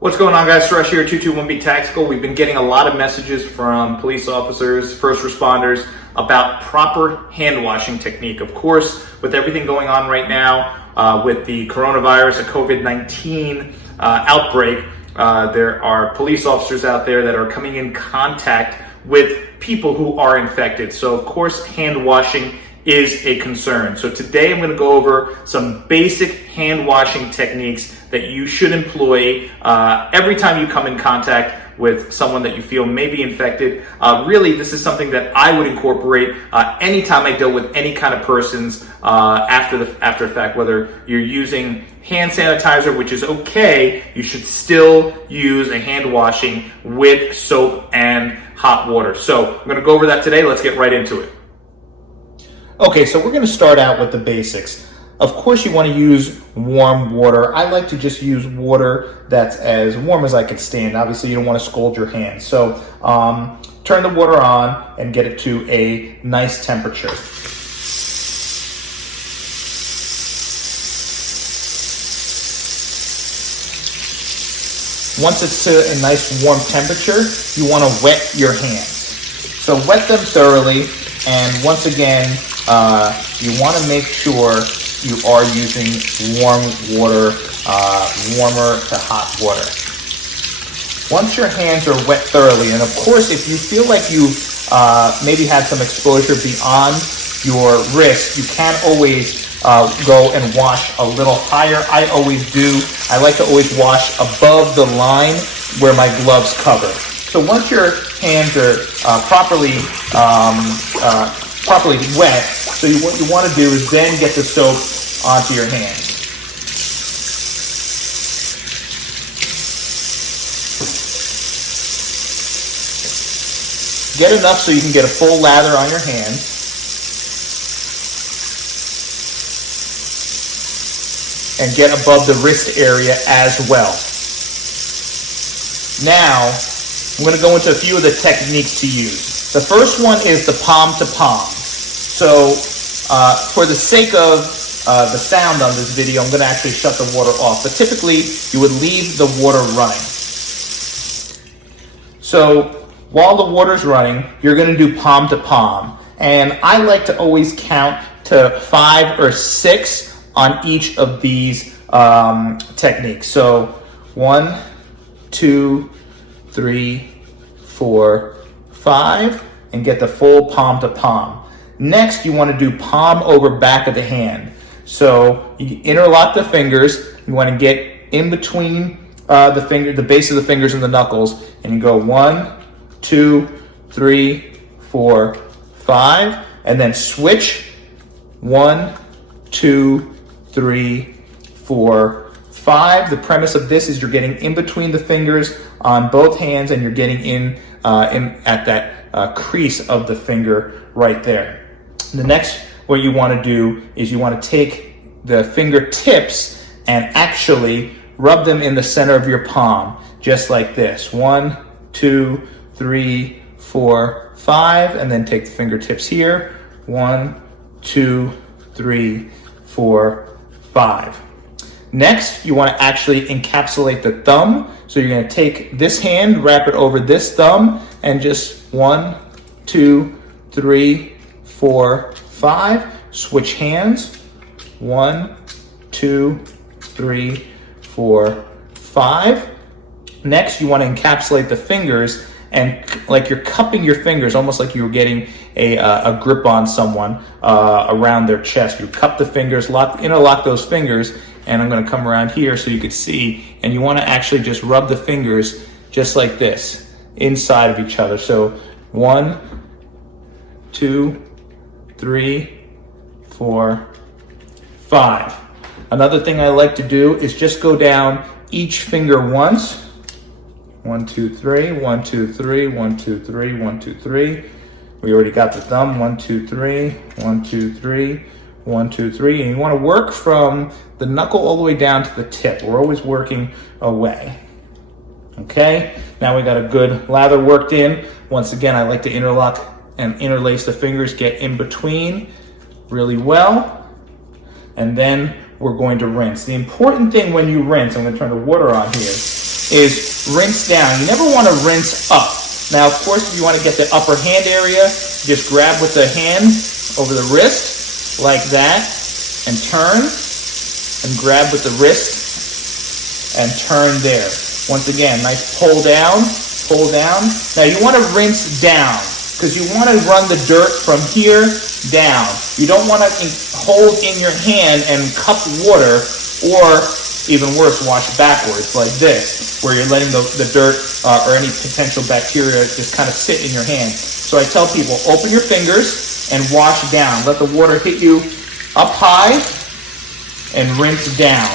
What's going on, guys? Suresh here, 221B Tactical. We've been getting a lot of messages from police officers, first responders about proper hand washing technique. Of course, with everything going on right now, with the coronavirus, a COVID-19 outbreak, there are police officers out there that are coming in contact with people who are infected. So, of course, hand washing is a concern. So today I'm going to go over some basic hand washing techniques that you should employ every time you come in contact with someone that you feel may be infected. Really, this is something that I would incorporate anytime I deal with any kind of persons after fact. Whether you're using hand sanitizer, which is okay, you should still use a hand washing with soap and hot water. So I'm going to go over that today. Let's get right into it. Okay, so we're going to start out with the basics. Of course, you want to use warm water. I like to just use water that's as warm as I can stand. Obviously, you don't want to scald your hands. So turn the water on and get it to a nice temperature. Once it's to a nice warm temperature, you want to wet your hands. So wet them thoroughly, and once again, you want to make sure you are using warm water, warmer to hot water. Once your hands are wet thoroughly, and of course, if you feel like you maybe had some exposure beyond your wrist, you can always go and wash a little higher. I always do. I like to always wash above the line where my gloves cover. So once your hands are properly wet, so what you want to do is then get the soap onto your hands. Get enough so you can get a full lather on your hands. And get above the wrist area as well. Now, I'm going to go into a few of the techniques to use. The first one is the palm to palm. So, for the sake of the sound on this video, I'm going to actually shut the water off. But typically, you would leave the water running. So, while the water's running, you're going to do palm to palm. And I like to always count to 5 or 6 on each of these techniques. So, 1, 2, 3, 4, 5, and get the full palm to palm. Next, you want to do palm over back of the hand. So you interlock the fingers. You want to get in between the base of the fingers and the knuckles, and you go 1, 2, 3, 4, 5, and then switch 1, 2, 3, 4, 5. The premise of this is you're getting in between the fingers on both hands, and you're getting in at that crease of the finger right there. The next, what you want to do is you want to take the fingertips and actually rub them in the center of your palm, just like this. 1, 2, 3, 4, 5, and then take the fingertips here. 1, 2, 3, 4, 5. Next, you want to actually encapsulate the thumb. So you're going to take this hand, wrap it over this thumb, and just 1, 2, 3, 4, 5. Switch hands. 1, 2, 3, 4, 5. Next, you want to encapsulate the fingers, and like you're cupping your fingers, almost like you were getting a grip on someone around their chest. You cup the fingers, interlock those fingers, and I'm going to come around here so you can see, and you want to actually just rub the fingers just like this inside of each other. So 1, 2, 3, 4, 5. Another thing I like to do is just go down each finger once. 1, 2, 3, 1, 2, 3, 1, 2, 3, 1, 2, 3. We already got the thumb. 1, 2, 3, 1, 2, 3, 1, 2, 3. And you want to work from the knuckle all the way down to the tip. We're always working away. Okay, now we got a good lather worked in. Once again, I like to interlock and interlace the fingers, get in between really well, and then we're going to rinse. The important thing when you rinse, I'm going to turn the water on here, is rinse down. You never want to rinse up. Now, of course, if you want to get the upper hand area, just grab with the hand over the wrist like that and turn, and grab with the wrist and turn there. Once again, nice pull down, pull down. Now you want to rinse down because you want to run the dirt from here down. You don't want to hold in your hand and cup water, or even worse, wash backwards like this, where you're letting the dirt or any potential bacteria just kind of sit in your hand. So I tell people, open your fingers and wash down. Let the water hit you up high and rinse down.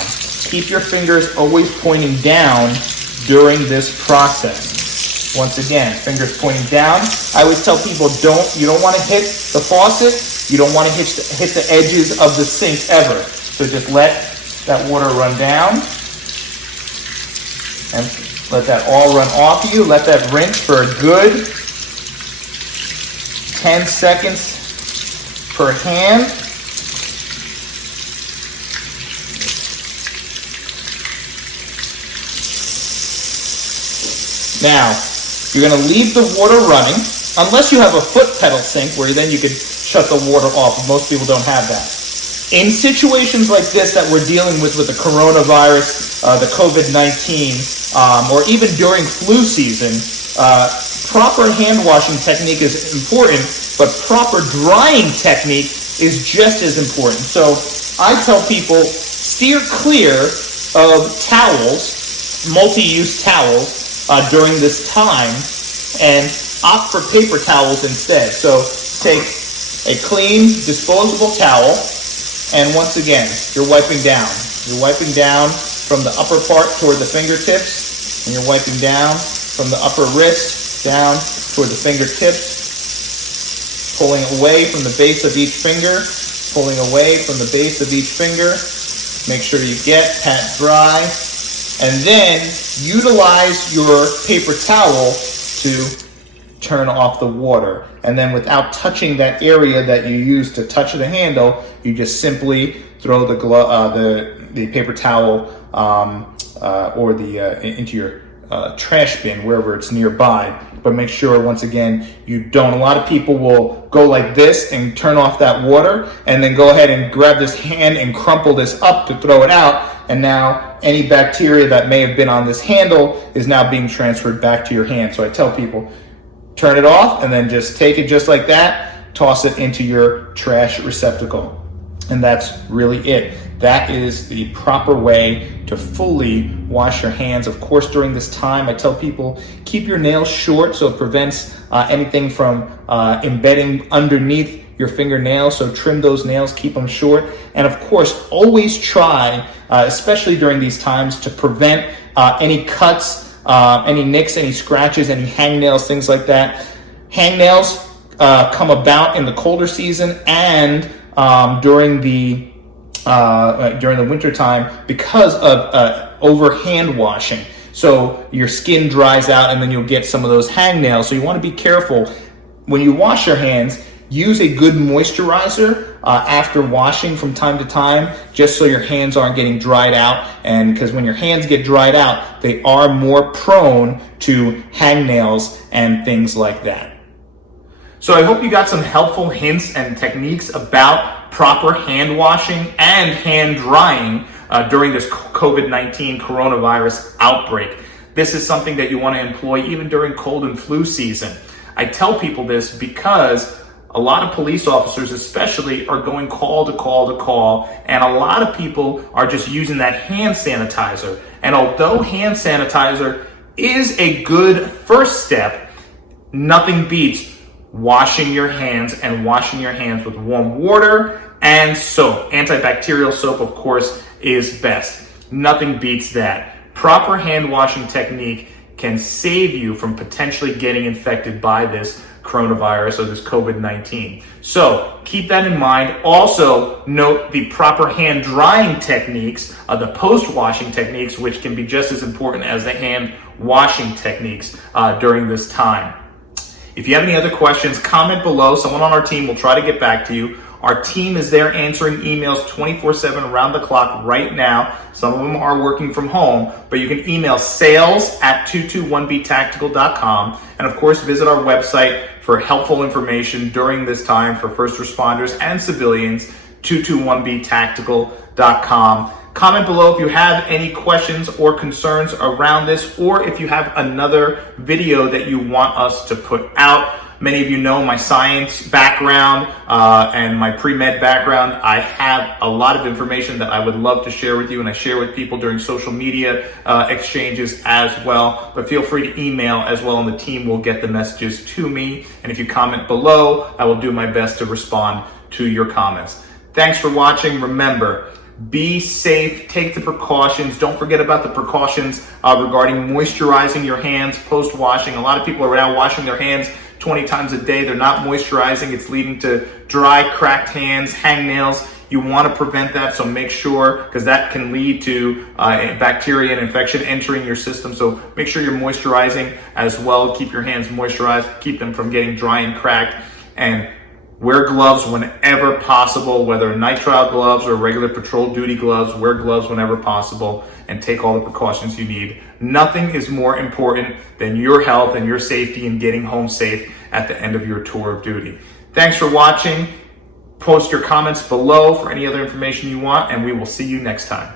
Keep your fingers always pointing down during this process. Once again, fingers pointing down. I always tell people, you don't want to hit the faucet. You don't want to hit the edges of the sink ever. So just let that water run down and let that all run off you. Let that rinse for a good 10 seconds per hand. Now, you're going to leave the water running, unless you have a foot pedal sink where then you could shut the water off. Most people don't have that. In situations like this that we're dealing with the coronavirus, the COVID-19, or even during flu season, proper hand washing technique is important, but proper drying technique is just as important. So I tell people, steer clear of towels, multi-use towels, during this time, and opt for paper towels instead. So take a clean, disposable towel, and once again, you're wiping down. You're wiping down from the upper part toward the fingertips, and you're wiping down from the upper wrist down toward the fingertips, pulling away from the base of each finger, pulling away from the base of each finger. Make sure you get pat dry, and then utilize your paper towel to turn off the water. And then without touching that area that you use to touch the handle, you just simply throw the paper towel or into your trash bin, wherever it's nearby. But make sure, once again, you don't. A lot of people will go like this and turn off that water, and then go ahead and grab this hand and crumple this up to throw it out. And now any bacteria that may have been on this handle is now being transferred back to your hand. So I tell people, turn it off and then just take it just like that, toss it into your trash receptacle. And that's really it. That is the proper way to fully wash your hands. Of course, during this time, I tell people, keep your nails short so it prevents anything from embedding underneath your fingernails. So trim those nails, keep them short. And of course, always try, especially during these times, to prevent any cuts, any nicks, any scratches, any hangnails, things like that. Hangnails come about in the colder season and during the winter time because of over hand washing. So your skin dries out and then you'll get some of those hangnails. So you want to be careful when you wash your hands. Use a good moisturizer after washing from time to time, just so your hands aren't getting dried out. And because when your hands get dried out, they are more prone to hangnails and things like that. So I hope you got some helpful hints and techniques about proper hand washing and hand drying during this COVID-19 coronavirus outbreak. This is something that you want to employ even during cold and flu season. I tell people this because a lot of police officers especially are going call to call to call, and a lot of people are just using that hand sanitizer. And although hand sanitizer is a good first step, nothing beats washing your hands and washing your hands with warm water and soap. Antibacterial soap, of course, is best. Nothing beats that. Proper hand washing technique can save you from potentially getting infected by this coronavirus or this COVID-19. So keep that in mind. Also note the proper hand drying techniques, the post-washing techniques, which can be just as important as the hand washing techniques during this time. If you have any other questions, comment below. Someone on our team will try to get back to you. Our team is there answering emails 24/7 around the clock right now. Some of them are working from home, but you can email sales@221btactical.com. And of course, visit our website for helpful information during this time for first responders and civilians, 221btactical.com. Comment below if you have any questions or concerns around this, or if you have another video that you want us to put out. Many of you know my science background and my pre-med background. I have a lot of information that I would love to share with you, and I share with people during social media exchanges as well. But feel free to email as well, and the team will get the messages to me. And if you comment below, I will do my best to respond to your comments. Thanks for watching. Remember, be safe, take the precautions. Don't forget about the precautions regarding moisturizing your hands post-washing. A lot of people are now washing their hands 20 times a day. They're not moisturizing. It's leading to dry, cracked hands, hangnails. You want to prevent that, so make sure, because that can lead to bacteria and infection entering your system. So make sure you're moisturizing as well. Keep your hands moisturized. Keep them from getting dry and cracked. And wear gloves whenever possible, whether nitrile gloves or regular patrol duty gloves. Wear gloves whenever possible, and take all the precautions you need. Nothing is more important than your health and your safety and getting home safe at the end of your tour of duty. Thanks for watching. Post your comments below for any other information you want, and we will see you next time.